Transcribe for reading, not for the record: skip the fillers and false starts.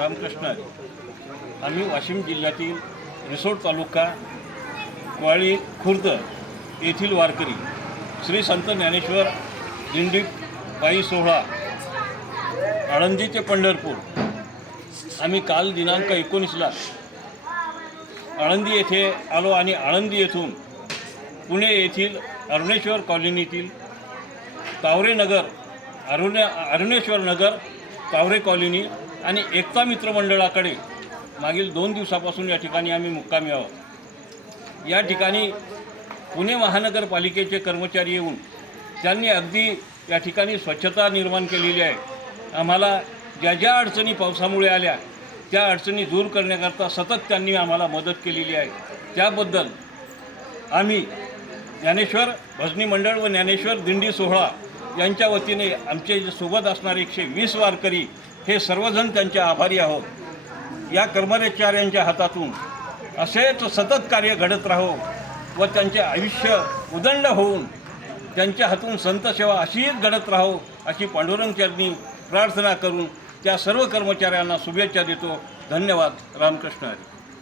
रामकृष्ण हरी. आम्ही वाशिम जिल्ह्यातील रिसोड तालुका वाळी खुर्द येथील वारकरी श्री संत ज्ञानेश्वर दिंडी पायी सोहळा आळंदी ते पंढरपूर. आम्ही काल दिनांक 19ला आळंदी येथे आलो आणि आळंदी येथून पुणे येथील अरुणेश्वर कॉलनीतील तावरे नगर अरुणेश्वर नगर तावरे कॉलनी आणि एकता मित्र मंडळाकडे मागील 2 दिवसापासून या ठिकाणी आम्ही मुक्कामी आहोत. या ठिकाणी पुणे महानगरपालिकेचे कर्मचारी येऊन त्यांनी अगदी या ठिकाणी स्वच्छता निर्माण केलेली आहे. आम्हाला ज्या ज्या अडचणी पावसामुळे आल्या त्या अडचणी दूर करण्याकरता सतत त्यांनी आम्हाला मदत केलेली आहे. त्याबद्दल आम्ही ज्ञानेश्वर भजनी मंडळ व ज्ञानेश्वर दिंडी सोहळा यांच्या वतीने आमचे जे सोबत असणारे 120 वारकरी हे सर्वजण त्यांचे आभारी आहोत. या कर्मचाऱ्यांच्या हातातून असेच सतत कार्य घडत राहो व त्यांचे आयुष्य उदंड होऊन त्यांच्या हातून संतसेवा अशीच घडत राहो अशी पांडुरंग चरणी प्रार्थना करून त्या सर्व कर्मचाऱ्यांना शुभेच्छा देतो. धन्यवाद. रामकृष्ण हरी.